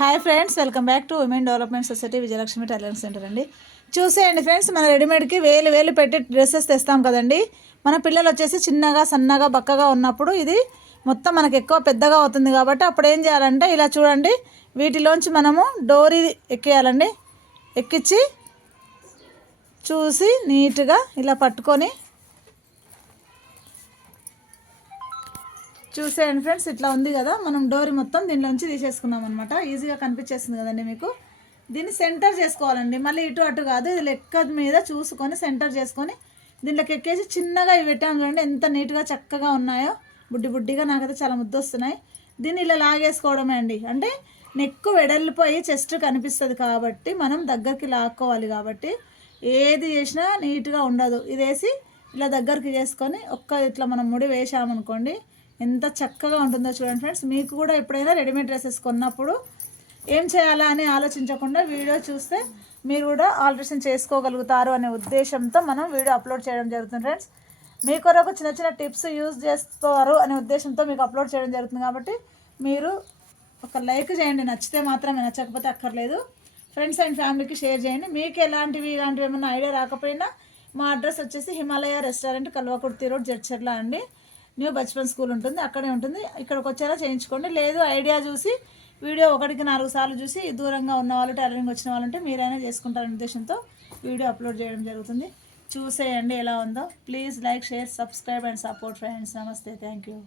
Hi friends welcome back to women development society Vijayalakshmi tailoring centre అండి. చూసేయండి friends మన రెడీమేడ్కి వేలు వేలు పెట్టి డ్రెస్సెస్ తెస్తాం కదండి. మన పిల్లలు వచ్చేసి చిన్నగా సన్నగా బక్కగా ఉన్నప్పుడు ఇది మొత్తం మనకి ఎక్కువ పెద్దగా అవుతుంది కాబట్టి అప్పుడు ఏం చేయాలంటే ఇలా చూడండి వీటిలోంచి మనము డోరీ ఎక్కేయాలండి. ఎక్కించి చూసి నీట్గా ఇలా పట్టుకొని చూసేయండి ఫ్రెండ్స్ ఇట్లా ఉంది కదా. మనం డోరీ మొత్తం దీనిలోంచి తీసేసుకున్నాం అనమాట ఈజీగా కనిపించేస్తుంది కదండి మీకు. దీన్ని సెంటర్ చేసుకోవాలండి. మళ్ళీ ఇటు అటు కాదు ఇది లెక్క మీద చూసుకొని సెంటర్ చేసుకొని దీంట్లోకి ఎక్కేసి చిన్నగా ఇవి పెట్టాము చూడండి ఎంత నీట్గా చక్కగా ఉన్నాయో. బుడ్డి బుడ్డిగా నాకైతే చాలా ముద్దు వస్తున్నాయి దీన్ని ఇలా లాగేసుకోవడమే అండి. అంటే నెక్ వెడల్పోయి చెస్ట్ కనిపిస్తుంది కాబట్టి మనం దగ్గరికి లాక్కోవాలి కాబట్టి ఏది చేసినా నీట్గా ఉండదు. ఇది వేసి ఇలా దగ్గరికి చేసుకొని ఒక్క ఇట్లా మనం ముడి వేసామనుకోండి ఎంత చక్కగా ఉంటుందో చూడండి ఫ్రెండ్స్. మీకు కూడా ఎప్పుడైనా రెడీమేడ్ డ్రెస్సెస్ కొన్నప్పుడు ఏం చేయాలా అని ఆలోచించకుండా వీడియో చూస్తే మీరు కూడా ఆల్టరేషన్ చేసుకోగలుగుతారు అనే ఉద్దేశంతో మనం వీడియో అప్లోడ్ చేయడం జరుగుతుంది ఫ్రెండ్స్. మీ కొరకు చిన్న చిన్న టిప్స్ యూజ్ చేస్తారు అనే ఉద్దేశంతో మీకు అప్లోడ్ చేయడం జరుగుతుంది కాబట్టి మీరు ఒక లైక్ చేయండి. నచ్చితే మాత్రమే నచ్చకపోతే అక్కర్లేదు. ఫ్రెండ్స్ అండ్ ఫ్యామిలీకి షేర్ చేయండి. మీకు ఎలాంటివి ఇలాంటివి ఏమైనా ఐడియా రాకపోయినా మా అడ్రస్ వచ్చేసి హిమాలయ రెస్టారెంట్ కల్వకుర్తి రోడ్ జడ్చర్లా అండి. న్యూ బచ్పన్ స్కూల్ ఉంటుంది అక్కడే ఉంటుంది. ఇక్కడికి వచ్చేలా చేయించుకోండి. లేదు ఐడియా చూసి వీడియో ఒకటికి నాలుగు సార్లు చూసి దూరంగా ఉన్న వాళ్ళు టైలరింగ్ వచ్చిన వాళ్ళు ఉంటే మీరైనా చేసుకుంటారనే ఉద్దేశంతో వీడియో అప్లోడ్ చేయడం జరుగుతుంది. చూసేయండి ఎలా ఉందో. Please like share subscribe and support friends. నమస్తే. Thank you.